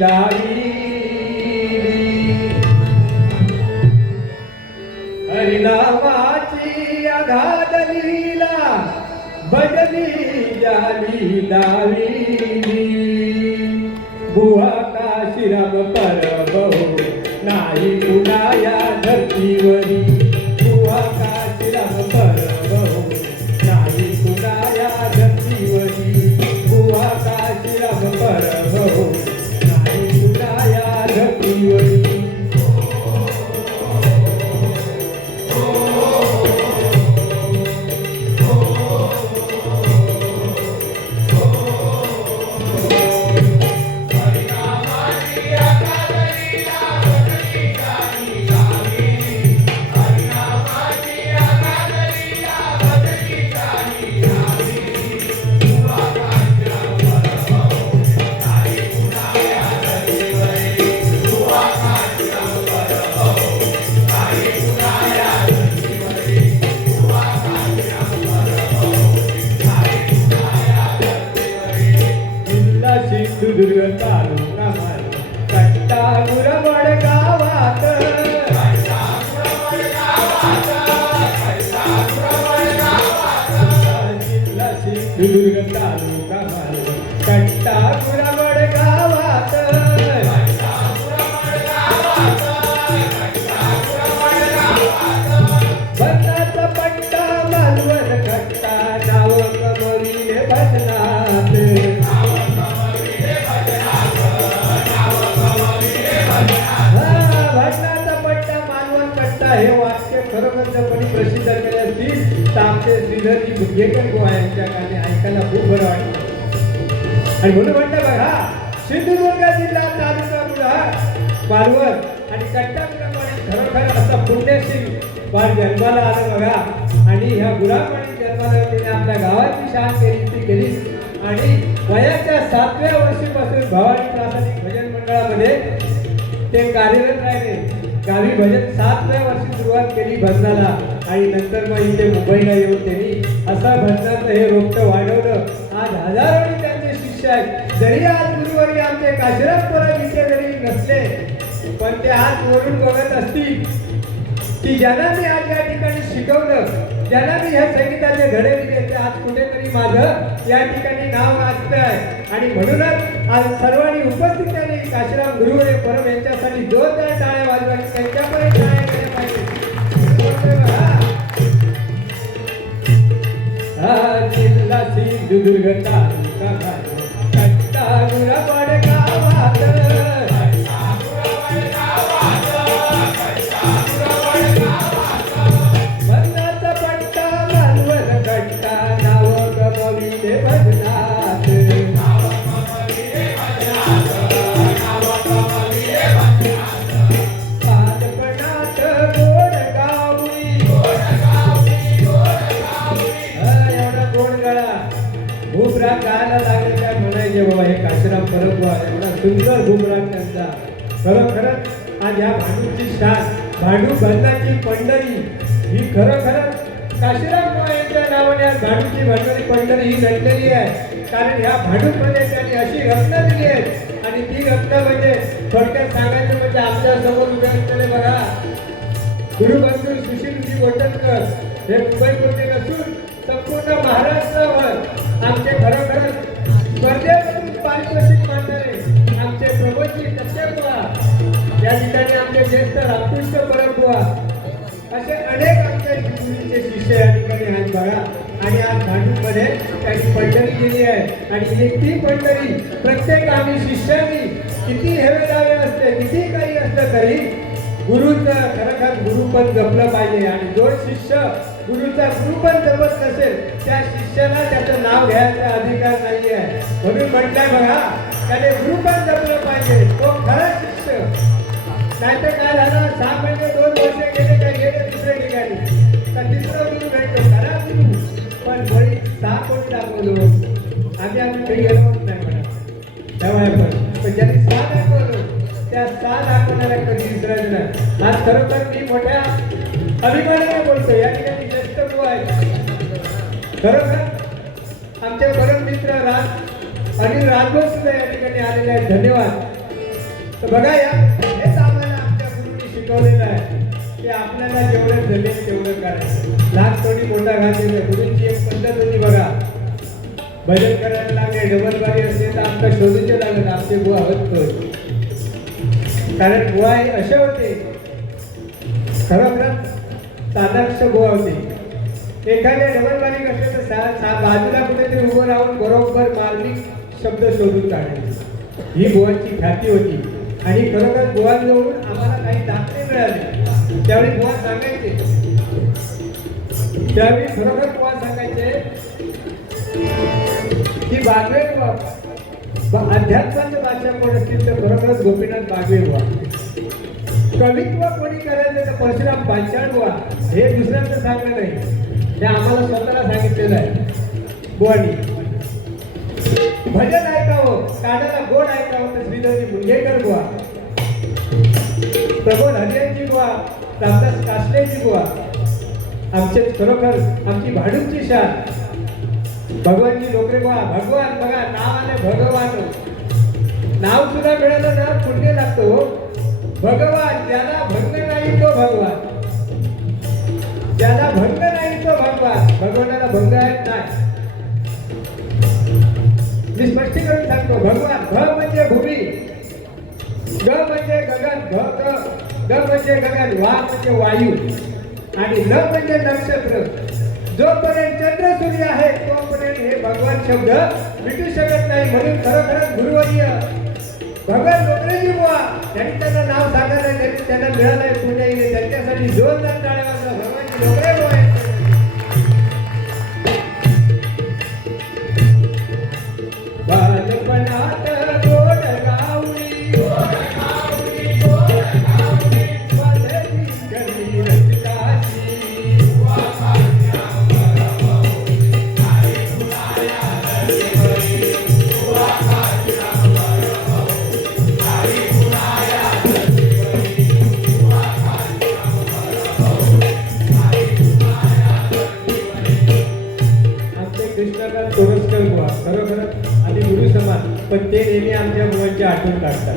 दावी हरिनामाची अगाधलीला भजनी झाली दावी बुवा काशीराम परभो नाही कुणा या धरतीवरी बुवा काशीराम परभो नाही कुणा या धरतीवरी बुवा काशीराम परभो नाही कुणा या धरतीवरी सिंधुदुर्ग तालुका कट्टा गुरवड गावात जिल्हा सिंधुदुर्ग तालुका कट्टा गुरवड गावात भटाचा पट्टा मालवण कट्टा नाव कमविले भजनात हे वाक्य खरोखरपणे प्रसिद्ध केले असतील तर आमचे श्रीधरजी बुद्धेकर गोवा यांच्या गाणे ऐकायला खूप बरं वाटतं आणि म्हणून म्हणतं बघा सिंधुदुर्ग जिल्हा तालुका मुळा पालवण आणि कट्टाप्रमाणे खरोखर असा पुण्यशील वार जन्माला आलं बघा आणि ह्या गुराप्रमाणे जन्माला त्याने आपल्या गावाची शान केली ती केली आणि वयाच्या 7व्या वर्षीपासून भवानी प्रासादिक भजन मंडळामध्ये ते कार्यरत राहिले गावी भजन 7व्या वर्षी सुरुवात केली भजनाला आणि नंतर मग इथे मुंबईला येऊन त्यांनी असं भजनाचं हे रोपटं वाढवलं आज हजारोनी त्यांचे शिष्य आहेत जरी आज गुरुवारी आमचे काशीराम परब इथे जरी नसले पण ते आज वरून बघत असतील की ज्यांना मी आज या ठिकाणी शिकवलं ज्यांना मी ह्या संगीताचे धडे दिले ते आज कुठेतरी माझं या ठिकाणी नाव वाचतंय आणि म्हणूनच आज सर्वांनी उपस्थित झाले काशीराम गुरुवरे परम यांच्यासाठी जोरदार टाळ्या वाजवा त्यांच्यापर्यंत टाळ्या केल्या पाहिजे जिल्हा सिंधुदुर्ग तालुका कट्टा गुरवड गावात भूमराग गायला लागले काय म्हणायचे बाबा हे काशीराम परब एवढा सुंदर भूमराग त्यांचा खरोखरच आज या भांडूची शान भांडू बंधाची पंढरी ही खरोखरच काशीराम यांच्या नावाने आज भांडूची भंडारी पंढरी ही घडलेली आहे कारण ह्या भांडूमध्ये त्यांनी अशी रत्न दिली आहेत आणि ती रत्न म्हणजे थोडक्यात सांगायचं म्हणजे आमच्या समोर उभे असलेले बघा गुरुबंधू सुशीलजी गोटनकर हे मुंबईमध्ये नसून संपूर्ण महाराष्ट्रावर आमचे खरोखरच स्पर्धेमधून पारितोषिक मानणारे आमचे प्रभूजी कश्यपबुवा या ठिकाणी आमचे ज्येष्ठ रामकृष्ण परमबुवा असे अनेक आमच्या गुरुचे शिष्य या ठिकाणी आहेत बघा आणि आज भांडूपमध्ये त्यांनी पंढरी केली आहे आणि एक ती पंढरी प्रत्येक आम्ही शिष्यांनी किती हेवे दावे असते किती काही असलं तरी गुरुचं खरोखर गुरुपद जपलं पाहिजे आणि जो शिष्य गुरुचा गुरुपद जपत नसेल त्या शिष्याला त्याचं नाव घ्यायचा अधिकार नाही आहे म्हणून म्हटलंय बघा त्याने गुरुपद जपलं पाहिजे तो खरा शिष्य नाहीतर काय झालं 6 महिने 2 वर्ष गेले काय गेले दुसऱ्या ठिकाणी तर तिसरा गुरु भेटतो खरा गुरु पण बळी 6 कोटी दाखवलो आम्ही काही गेलो नाही म्हणा त्यामुळे पण ज्यांनी 6 दाखवलो त्या 6 दाखवणाऱ्या कधी विसरायचं नाही आज खरोखर मी मोठ्या अभिमानाने बोलतो या ठिकाणी ज्येष्ठ बुवा आहेत खरोखर आमचे परम मित्र अनिल राजभर सुद्धा या ठिकाणी आलेले आहेत धन्यवाद तर बघा या हेच आम्हाला आमच्या गुरुनी शिकवलेलं आहे की आपल्याला जेवढं जमेल तेवढं करायचं. लहान थोडी मोठा घातलेलं गुरुंची एक पद्धत होती बघा. भजन करायला लागले डबलबारी असते तर आमचा शोधूचे लागत आमचे बुवा होत. कारण बुवा हे असे होते खरोखर साधाक्ष बुवा होते. एखाद्या डबलबारी असले तर बाजूला कुठेतरी उभं राहून बरोबर मार्मिक शब्द शोधून काढायचे. ही बुवांची ख्याती होती. आणि खरोखर बुवांजवळून आम्हाला काही दाखले मिळाले. त्यावेळी बुवा सांगायचे त्यावेळी खरोखर बुवा सांगायचे की बागवे बुवा अध्यात्माचं भाषा कोण असतील तर खरोखरच गोपीनाथ बागवे बुवा. कवित्व कोणी करायचं तर परशुराम पांचाळ बुवा. हे दुसऱ्यांचं सांगणं नाही, हे आम्हाला स्वतःला सांगितलेलं आहे बुवानी. भजन ऐकावं कानाला गोड ऐकावं तर श्रीधरजी मुंगेकर बुवा, प्रबोध हरियांची बुवा, रामदास कासलेची बुवा. आमचे खरोखर आमची भाडूंची शान भगवानजी लोकरे बुवा. भगवान बघा नावाने भगवान नाव सुद्धा मिळालं ना पुण्य लागतो. भगवान ज्याला भंग नाही तो भगवान, ज्याला भंग नाही तो भगवान. भगवानाला भंग आहे नाही. मी स्पष्टीकरण सांगतो. भगवान भ म्हणजे भूमी, ग म्हणजे गगन, ग म्हणजे गगन, वा म्हणजे वायू आणि न म्हणजे नक्षत्र. जोपर्यंत चंद्र सूर्य आहे तोपर्यंत हे भगवान शब्द मिटू शकत नाही. म्हणून खरोखरच गुरुवर्य भगवान लोकरेजी बुवा त्यांनी त्यांना नाव सांगायला त्यांना मिळालंय पुणे. त्यांच्यासाठी जोरदार टाळ्या वाजवा. भगवान लोकरे बुवा बालपणात गोड गावली वाजली घरी रसिकाची. कृष्णकांत तोरसकर बुवा खरोखर आधी गुरु समान, पण ते नेहमी आमच्या बुवांची आठवण काढतात.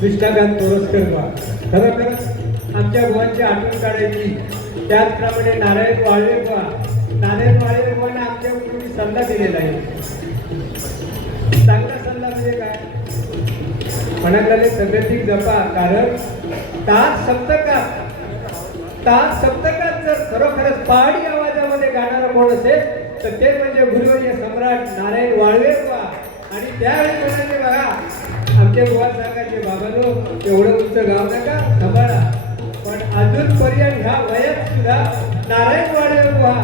कृष्णकांत तोरसकर बुवा खरोखर आमच्या बुवांची आठवण काढायची. त्याचप्रमाणे नारायण वाळवे बुवा, नारायण वाळवे बुवांना आमच्या गुरुंनी सल्ला दिलेला आहे. चांगला सल्ला म्हणजे काय म्हणाले सगळ्यातील जपा. कारण तास सप्तकात जर खरोखरच पहाडी आवाजामध्ये गाणारा कोण असेल तर ते म्हणजे गुरुवर्य सम्राट नारायण वाळवे बुवा. आणि त्यावेळी म्हणाले बघा आमचे बुवा सांगायचे बाबांनो एवढं उंच गाव नका सांभाळा, पण अजूनपर्यंत ह्या वयात सुद्धा नारायण वाळवे बुवा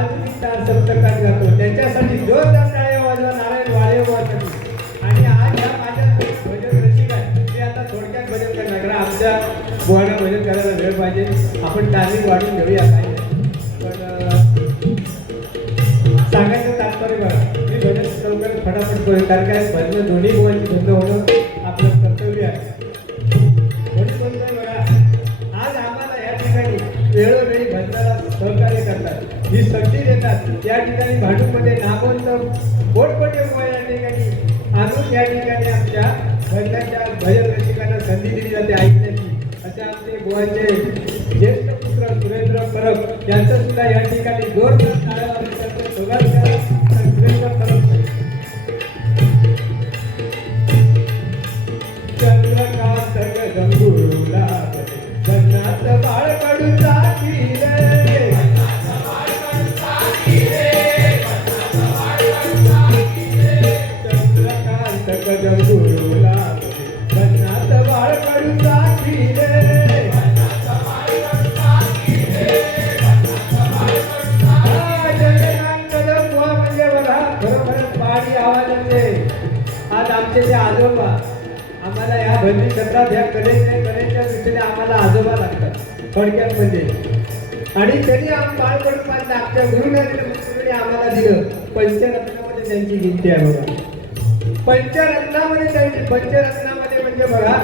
अजून तास सप्तकात गातो. त्यांच्यासाठी जोरदार टाळ्या वाजवा नारायण वाळवे बुवासाठी. आणि आज ह्या माझ्या भजन रसिक आहे मी आता थोडक्यात भजन करणार. कारण आमच्या बुवांना भजन करायला वेळ पाहिजे. आपण तालीम वाढून घेऊया काय. सांगायचं तात्पर्य बघा मी भजन लवकर फटाफट करू. कारण काय भजन दोन्ही बुवांची धंद होणं आपलं कर्तव्य आहे. म्हणून बोलतोय बघा आज आम्हाला या ठिकाणी वेळोवेळी भजनाला सहकार्य करतात, ही संधी देतात. या ठिकाणी भांडूपमध्ये नामवंत मोठमोठे बुवा या ठिकाणी आणून या ठिकाणी आमच्या भजनाच्या भजन रसिकांना संधी दिली जाते ऐकण्याची. असे आमचे बुवांचे ज्येष्ठ पुत्र सुरेंद्र परब यांचं सुद्धा या ठिकाणी जोरदार टाळ्या वाजवून स्वागत करा. सुरेंद्र परब चंद्रकांत गंगूला जगन्नाथ बाळ कडून जातील चंद्रकांत गंगूला जगन्नाथ बाळ कडून जातील. आज आमचे जे आजोबा आम्हाला या भजनी क्षेत्रात या कलेच्या दृष्टीने आम्हाला आजोबा लागतात थोडक्यात म्हणजे. आणि त्यांनी बाळपण पाहिजे आमच्या गुरुनाथांनी आम्हाला दिलं. पंचरत्नामध्ये त्यांची गिनती आहे बघा. पंचरत्नामध्ये म्हणजे बघा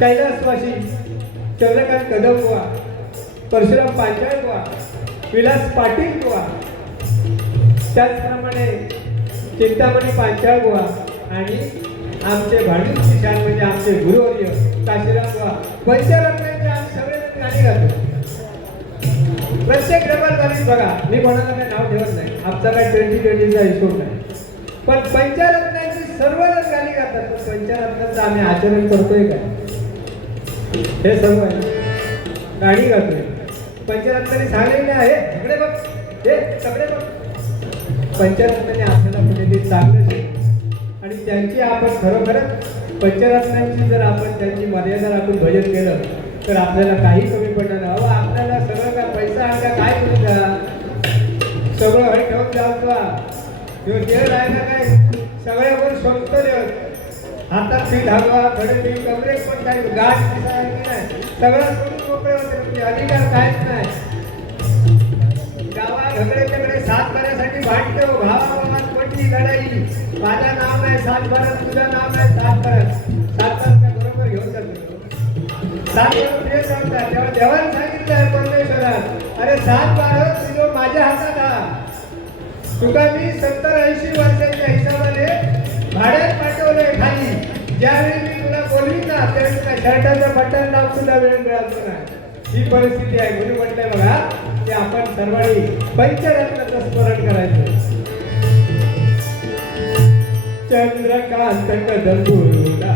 कैलासवासी चंद्रकांत कदम बुवा, परशुराम पांचाळ बुवा, विलास पाटील बुवा, त्याचप्रमाणे चिंतामणी पांचाळ बुवा आणि आमचे भांडूची शान म्हणजे आमचे गुरुवर्य काशीराम पंचरत्नांचे आम्ही सगळे गाणी गातो. प्रत्येक रविवारी बघा, मी कोणाला काही नाव ठेवत नाही, आमचा काही 2020चा हिशोब नाही, पण पंचरत्नांची सर्वजण गाणी गातात. पण पंचरत्नांचं आम्ही आचरण करतोय काय? हे सर्व आहे गाणी गातोय. पंचरत्नांनी सांगितले आहे इकडे बघ, हे सगळे बघ. पंचरत्नांनी आपल्याला कुठेतरी चांगलं शिकवलं आणि त्यांची आपण खरोखरच पंचरत्नांची जर आपण त्यांची मर्यादा राखून भजन केलं तर आपल्याला काही कमी पडणार नाही. अहो आपल्याला सगळं का पैसा आणला काय करू द्या, सगळं हे ठेवून जाऊ का देव आहे ना काय, सगळ्यावर स्वस्त देव, हातात पीठ हलवा खडे पीठ कमरे पण काय गाठ आहे की नाही, सगळं सोडून मोकळे होते. म्हणजे अधिकार काहीच नाही. गावा झगडेच्याकडे साथ करण्यासाठी भांडतो, भावाभावात कोणती लढाई, माझं नाव नाही सात भरत, तुझं नाव नाही सात भरत, सात भरत बरोबर घेऊन जातो. सात भरत हे सांगतात तेव्हा देवाने सांगितलं आहे परमेश्वरात, अरे सात भारत तुझं माझ्या हातात हा. तुका मी 70-80 वर्षाच्या हिशोबाने भाड्यात पाठवलंय खाली. ज्यावेळी मी तुला बोलवीन ना त्यावेळी तुला शर्टाचं बटन लावून सुद्धा वेळ मिळालो नाही. ही परिस्थिती आहे. म्हणून म्हटलंय बघा की आपण सर्वांनी पंचरत्नाचं स्मरण करायचं. चंद्रकांत कदंबुरुला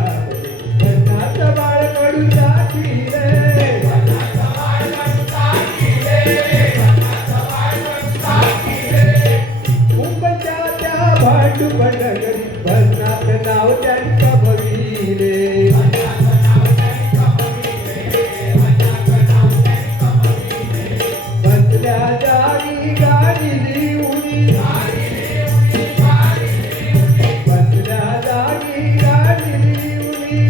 वनाचं बाळ कडू जाती रे, मुंबईच्या त्या भांडू बनगरी भजनात नाव त्यांचं भविले. बसल्या जागी गाडी लिहुनी, बसल्या जागी गाडी लिहुनी,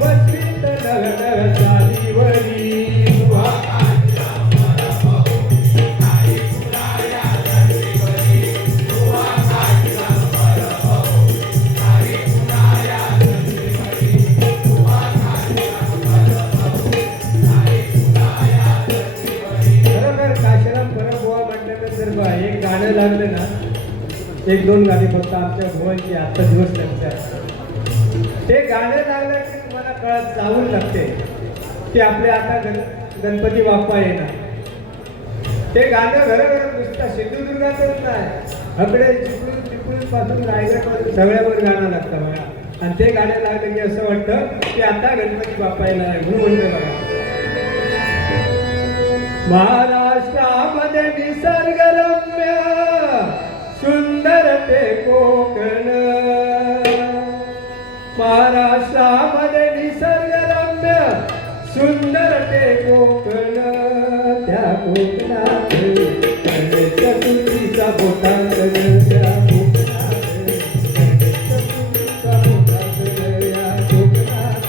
बसवीत नगनग चालीवरी. एक गाणं लागलं ना, एक दोन गाणी फक्त आमच्या भुवनची आजचा दिवस लक्षात. ते गाणं लागलं की तुम्हाला कळत जाऊन लागते की आपले आता गणपती बाप्पा येणार. ते गाणं घरोघर नुसतं सिंधुदुर्गातच नाही, हकडे चिपळूण पासून रायगडपासून सगळ्यावर गाणं लागतं बघा. आणि ते गाणं लागलं की असं वाटतं की आता गणपती बाप्पा येणार आहे. म्हणून म्हणतोय बघा, महाराष्ट्रामध्ये निसर्गरम्य सुंदर ते कोकण, महाराष्ट्रामध्ये निसर्गरम्य सुंदर ते कोकण, त्या कोकणात चतुर्थीचा बोटांगण, त्या कोकणात चतुर्थीचा बोटांगण, या कोकणात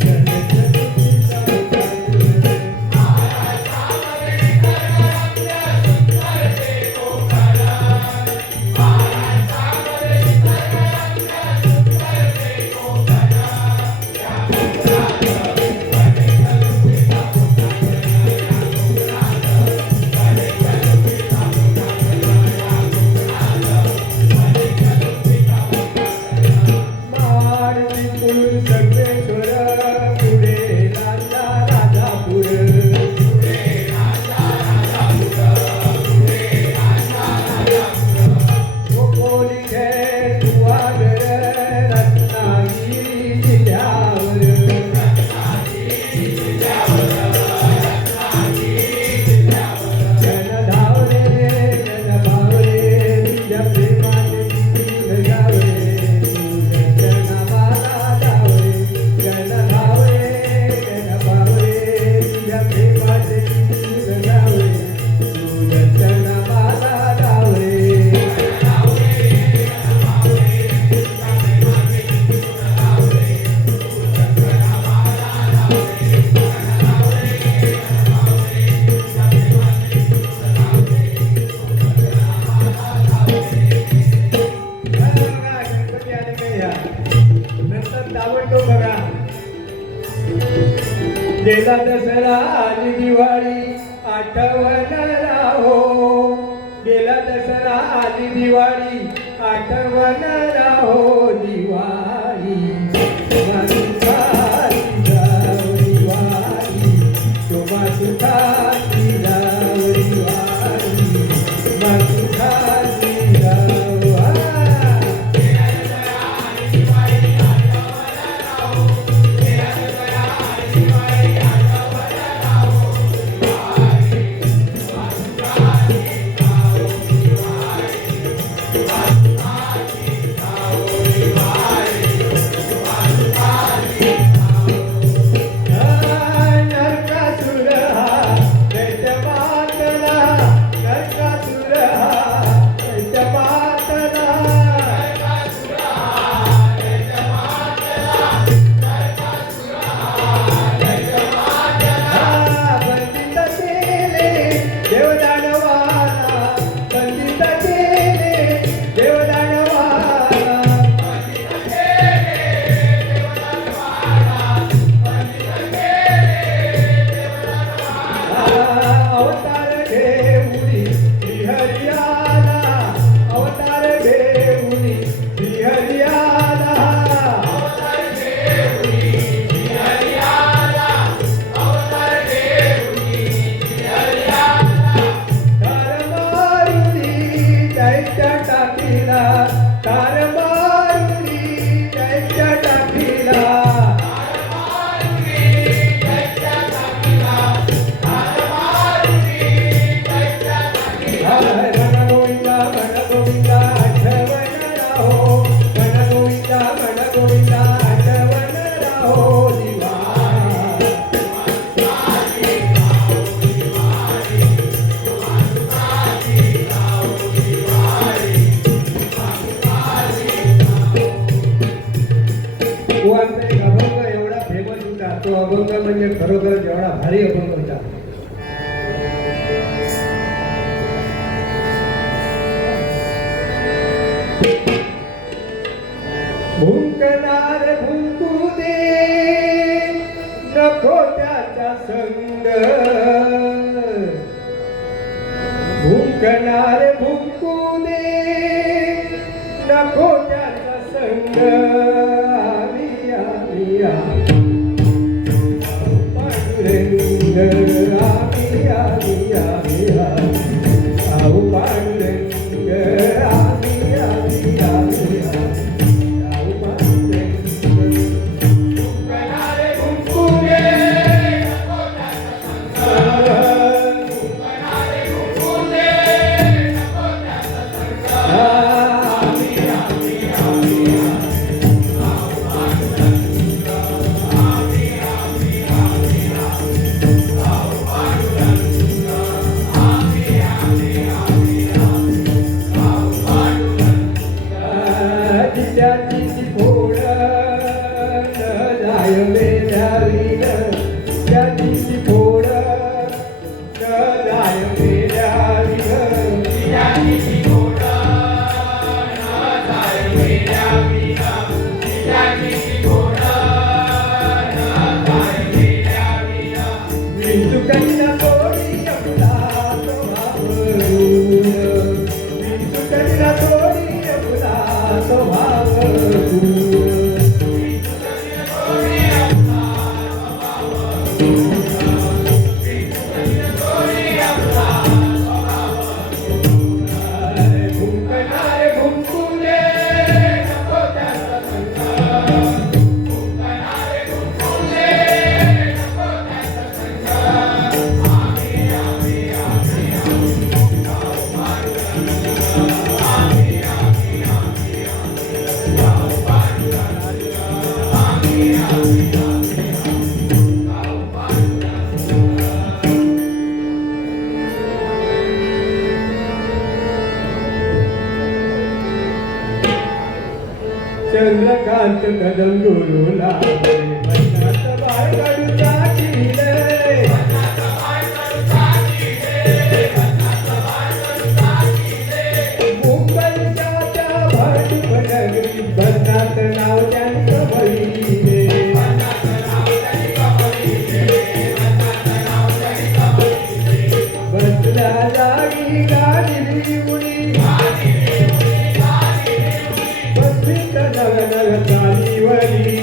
चतुर्थीचा बोटांगण. गेला दसरा आली दिवाळी आठवण राहो, गेला दसरा आली दिवाळी आठवण अभंग म्हणजे खरोखरच एवढा भारी अभंग होता. भुंकणार भुंकू दे नको त्याचा संग, भुंकणार भुंकू दे नको त्याचा संग. आम्ही आम्ही पांडुरंग, आम्ही आम्ही आम्ही आऊ पांडुरंग, आम्ही आम्ही आम्ही आऊ पांडुरंग. भुंकणारे भुंकू दे नको त्याचा संग, भुंकणारे भुंकू दे नको त्याचा संग. आम्ही आम्ही आम्ही आऊ पांडुरंग, आम्ही आम्ही आम्ही आऊ पांडुरंग, आम्ही आम्ही आम्ही आऊ पांडुरंग. जिजाची फोड न जाय मेल्यावीन, जिजाची फोड न जाय मेल्यावीन, जिजाची फोड न जाय मेल्यावीन, जिजाची फोड न जाय मेल्यावीन. विंचुकलीला तोडी आपला स्वभाव, विंचुकलीला तोडी आपला स्वभाव. भुंकणारे भुंकू दे नको त्याचा संग, भुंकणारे भुंकू दे नको त्याचा संग. आम्ही आम्ही आम्ही आऊ पांडुरंग, आम्ही आम्ही आम्ही आऊ पांडुरंग, आम्ही आम्ही आम्ही आऊ पांडुरंग. चंद्रकांत कदम गुरुला मनात बाळ काढू टाकीले, मनात बाळ काढू टाकीले, मनात बाळ काढू टाकीले. मुंबईच्या त्या भाटुक नगरीत मनात नाव त्यांचं बळीले, मनात नाव त्यांचं बळीले, मनात नाव त्यांचं बळीले. बसल्या जागी गाडी उडी, बसवीत नग नग चालीवरी.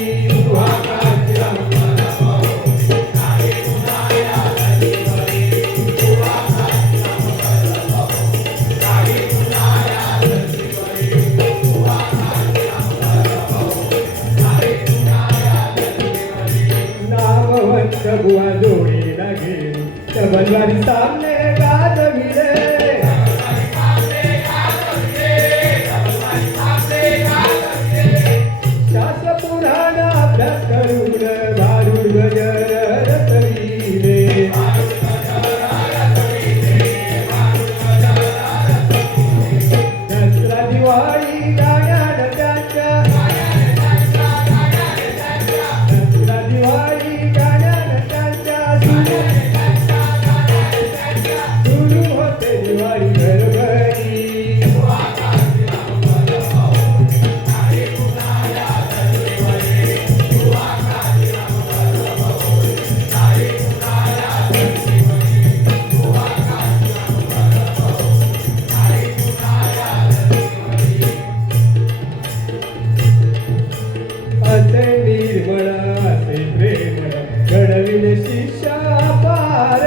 नामवंत बुवा जोडीला घेऊन त्या बनवारी सामने गाजविले, शास्त्र पुराण अभ्यास करून भारूड गजर रचविले. दसरा दिवाळी गाण्यान त्यांच्या, दसरा दिवाळी गाण्यान त्यांच्या सुरू होते दिवाळी घरभरी. असे निर्मळ असे प्रेम घडविले शिष्या पार,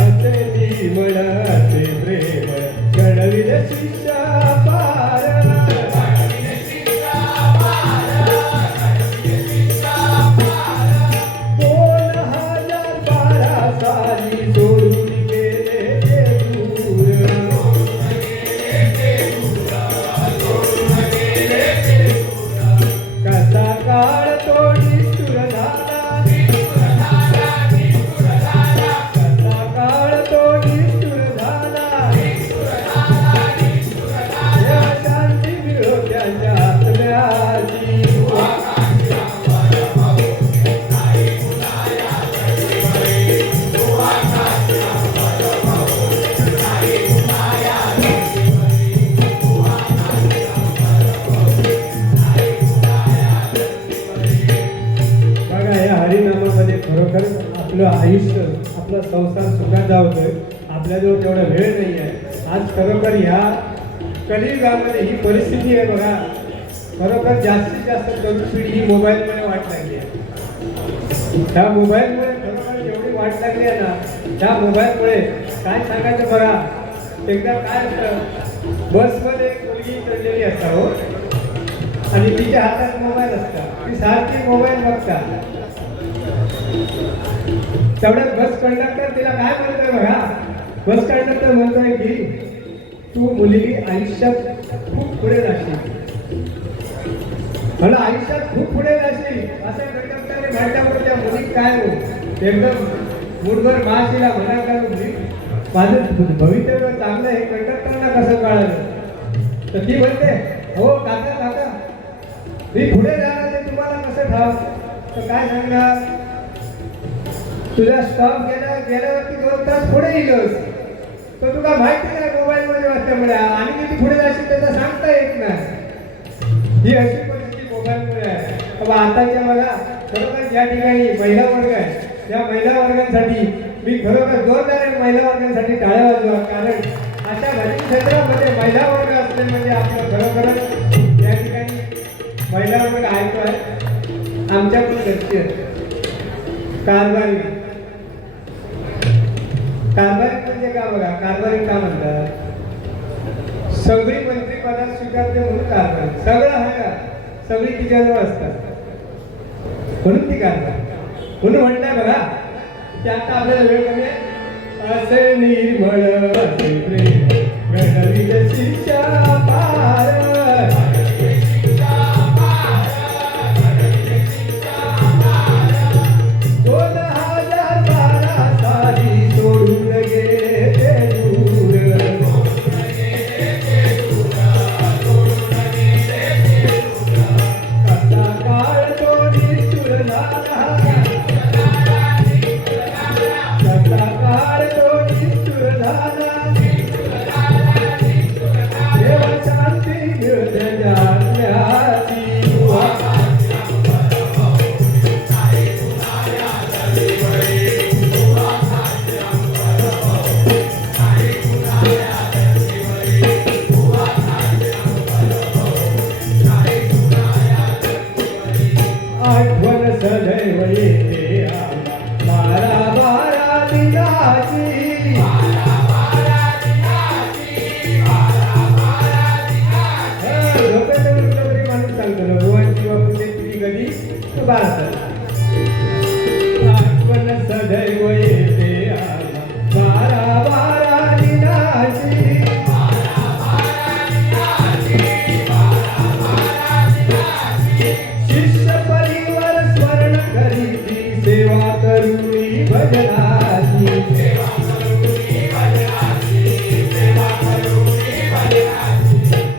असे निर्मळ असे प्रेम घडविले शिष्या पार. दोन हजार 12 साली सोडून गेले ते दूर, कसा काळ तो निष्ठुर झाला, कसा काळ तो निष्ठुर झाला. आपलं आयुष्य आपला संसार सुखात जावतोय, आपल्याजवळ तेवढा वेळ नाही आहे. आज खरोखर ह्या कलियुगामध्ये ही परिस्थिती आहे बघा. खरोखर जास्तीत जास्त तरुण पिढी ही मोबाईलमुळे वाट लागली आहे. त्या मोबाईलमुळे खरोखर एवढी वाट लागली आहे ना, त्या मोबाईलमुळे काय सांगायचं बघा. एकदा काय असतं, बसमध्ये एक मुलगी चढलेली असता हो, आणि तिच्या हातात मोबाईल असता, ती सारखी मोबाईल बघता. तेवढ्यात बस कंडक्टर तिला काय म्हणतोय बघा. बस कंडक्टर म्हणतोय की तू मुलगी आयुष्यात खूप पुढे जाशील, मला आयुष्यात खूप पुढे जाशील असं कंडक्टरने म्हटल्यामुळे त्या मुली काय हो एकदम मूडभर माशीला म्हणा का मुली माझं भवितव्य चांगलं हे कंडक्टरना कसं कळालं. तर ती म्हणते हो काका काका मी पुढे जाणार ते तुम्हाला कसं ठाव. तर काय सांगणार, तुझा स्टॉप गेल्यावरती 2 तास पुढे गेलोस तर तुला माहिती नाही मोबाईलमध्ये वाचल्यामुळे आणि किती पुढे जाशील त्याचं सांगता येत नाही. ही अशी परिस्थिती मोबाईलमुळे आहे. बाबा आताच्या बघा खरोखर या ठिकाणी महिला वर्ग आहे, त्या महिला वर्गांसाठी मी खरोखर जोरदार महिला वर्गांसाठी टाळ्या वाजवा. कारण अशा भजन क्षेत्रामध्ये महिला वर्ग असणे म्हणजे आपलं खरोखरच या ठिकाणी महिला वर्ग ऐकतोय. आमच्याकडून घरची कारभारी म्हणजे का बघा, कारभारी का म्हणतात, सगळी मंत्रिपदात स्वीकारते म्हणून कारभारी. सगळं आहे का, सगळी तिच्याजवळ असतात म्हणून ती कारभारी. म्हणून म्हणताय बघा की आता आपल्याला वेळ कमी आहे. असे निर्मळ असे प्रेम घडविले शिक्षा पार, आठवण सदैव येते बारा बारा दिनाची. झोपेत उठलं तरी माणूस सांगतो ना भगवानची बाबतीत किती कधी तो 12 तास. आठवण सदैव येते बारा बारा दिनाची. शिष्य परिवार स्मरण करीती सेवा करुणी भजनाची.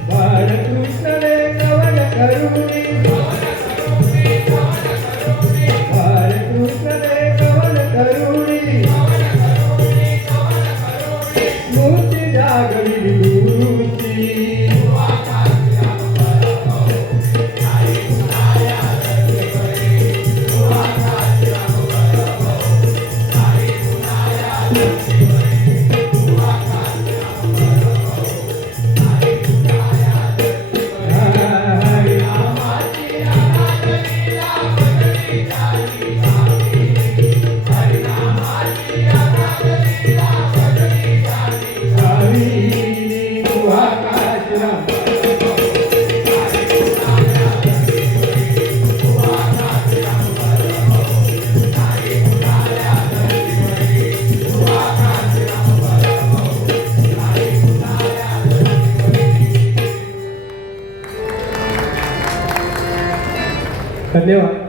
बाळकृष्ण रे कवन करुणी, बाळकृष्ण रे कवन करुणी, स्मृती जागवी गुरुची. धन्यवाद.